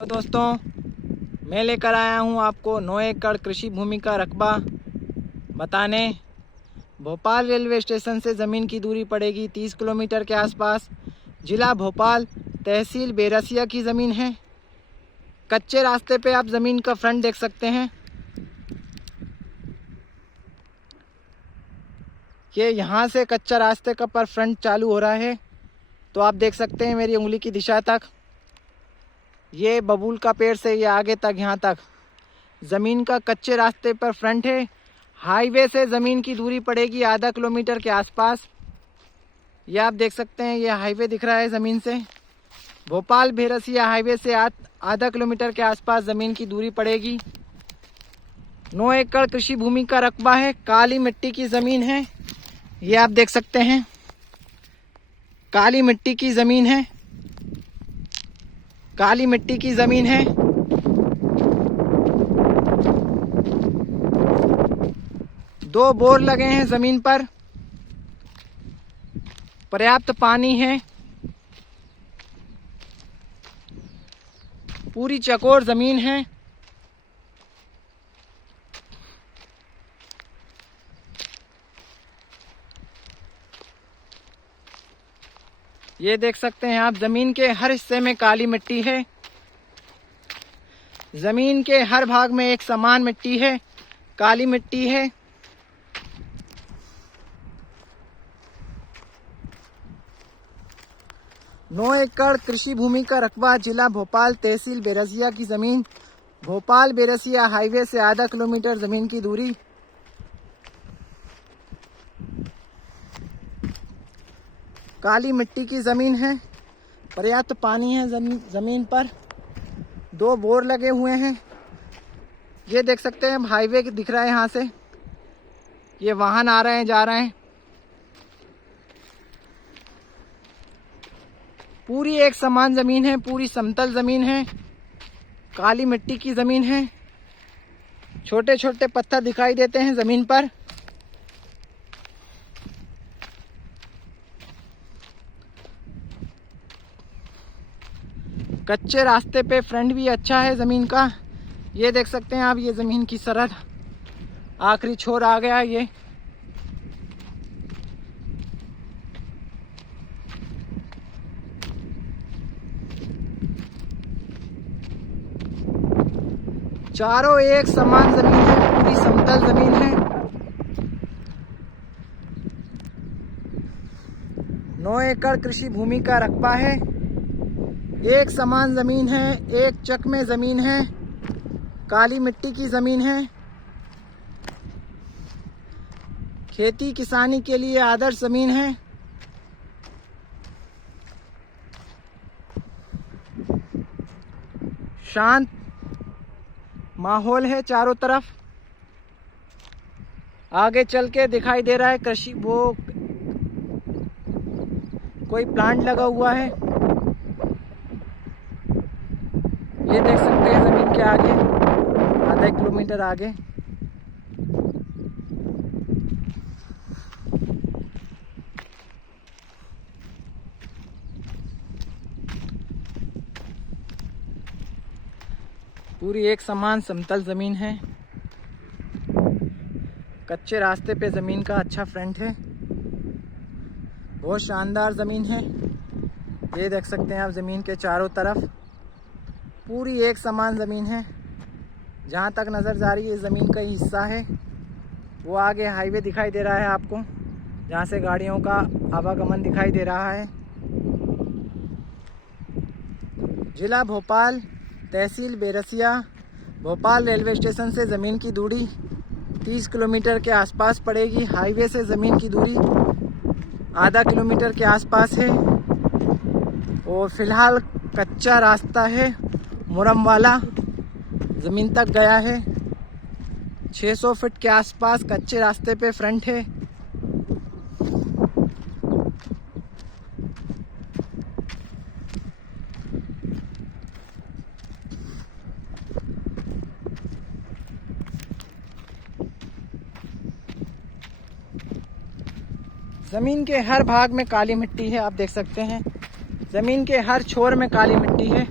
तो दोस्तों, मैं लेकर आया हूं आपको 9 एकड़ कृषि भूमि का रकबा बताने। भोपाल रेलवे स्टेशन से ज़मीन की दूरी पड़ेगी 30 किलोमीटर के आसपास। ज़िला भोपाल, तहसील बेरसिया की ज़मीन है। कच्चे रास्ते पे आप ज़मीन का फ्रंट देख सकते हैं। ये यहाँ से कच्चा रास्ते का पर फ्रंट चालू हो रहा है, तो आप देख सकते हैं मेरी उंगली की दिशा तक। ये बबूल का पेड़ से ये आगे तक, यहाँ तक ज़मीन का कच्चे रास्ते पर फ्रंट है। हाईवे से ज़मीन की दूरी पड़ेगी आधा किलोमीटर के आसपास। ये आप देख सकते हैं, ये हाईवे दिख रहा है ज़मीन से। भोपाल बेरसिया हाईवे से आधा किलोमीटर के आसपास ज़मीन की दूरी पड़ेगी। 9 एकड़ कृषि भूमि का रकबा है। काली मिट्टी की ज़मीन है, ये आप देख सकते हैं। काली मिट्टी की ज़मीन है, काली मिट्टी की ज़मीन है। दो बोर लगे हैं ज़मीन पर। पर्याप्त पानी है। पूरी चौकोर ज़मीन है। ये देख सकते हैं आप, ज़मीन के हर हिस्से में काली मिट्टी है। ज़मीन के हर भाग में एक समान मिट्टी है, काली मिट्टी है। नौ एकड़ कृषि भूमि का रकबा, जिला भोपाल, तहसील बेरसिया की ज़मीन। भोपाल बेरसिया हाईवे से आधा किलोमीटर ज़मीन की दूरी। काली मिट्टी की ज़मीन है। पर्याप्त पानी है ज़मीन पर। दो बोर लगे हुए हैं। ये देख सकते हैं, हाईवे दिख रहा है यहाँ से। ये वाहन आ रहे हैं, जा रहे हैं। पूरी एक समान ज़मीन है, पूरी समतल ज़मीन है, काली मिट्टी की ज़मीन है। छोटे छोटे पत्थर दिखाई देते हैं ज़मीन पर। कच्चे रास्ते पे फ्रंट भी अच्छा है ज़मीन का। ये देख सकते हैं आप, ये ज़मीन की सरहद आखिरी छोर आ गया ये। चारों एक समान ज़मीन है, पूरी समतल ज़मीन है। 9 एकड़ कृषि भूमि का रकबा है। एक समान ज़मीन है, एक चक में ज़मीन है, काली मिट्टी की ज़मीन है। खेती किसानी के लिए आदर्श ज़मीन है। शांत माहौल है चारों तरफ। आगे चल के दिखाई दे रहा है कृषि, वो कोई प्लांट लगा हुआ है। ये देख सकते हैं ज़मीन के आगे, आधा किलोमीटर आगे। पूरी एक समान समतल ज़मीन है। कच्चे रास्ते पे ज़मीन का अच्छा फ्रंट है। बहुत शानदार ज़मीन है। ये देख सकते हैं आप, ज़मीन के चारों तरफ पूरी एक समान ज़मीन है। जहाँ तक नज़र जा रही है ज़मीन का ही हिस्सा है। वो आगे हाईवे दिखाई दे रहा है आपको, जहाँ से गाड़ियों का आवागमन दिखाई दे रहा है। जिला भोपाल, तहसील बेरसिया। भोपाल रेलवे स्टेशन से ज़मीन की दूरी 30 किलोमीटर के आसपास पड़ेगी। हाईवे से ज़मीन की दूरी आधा किलोमीटर के आसपास है। और फिलहाल कच्चा रास्ता है, मुरम वाला, ज़मीन तक गया है। 600 फीट के आसपास कच्चे रास्ते पे फ्रंट है। ज़मीन के हर भाग में काली मिट्टी है, आप देख सकते हैं। ज़मीन के हर छोर में काली मिट्टी है।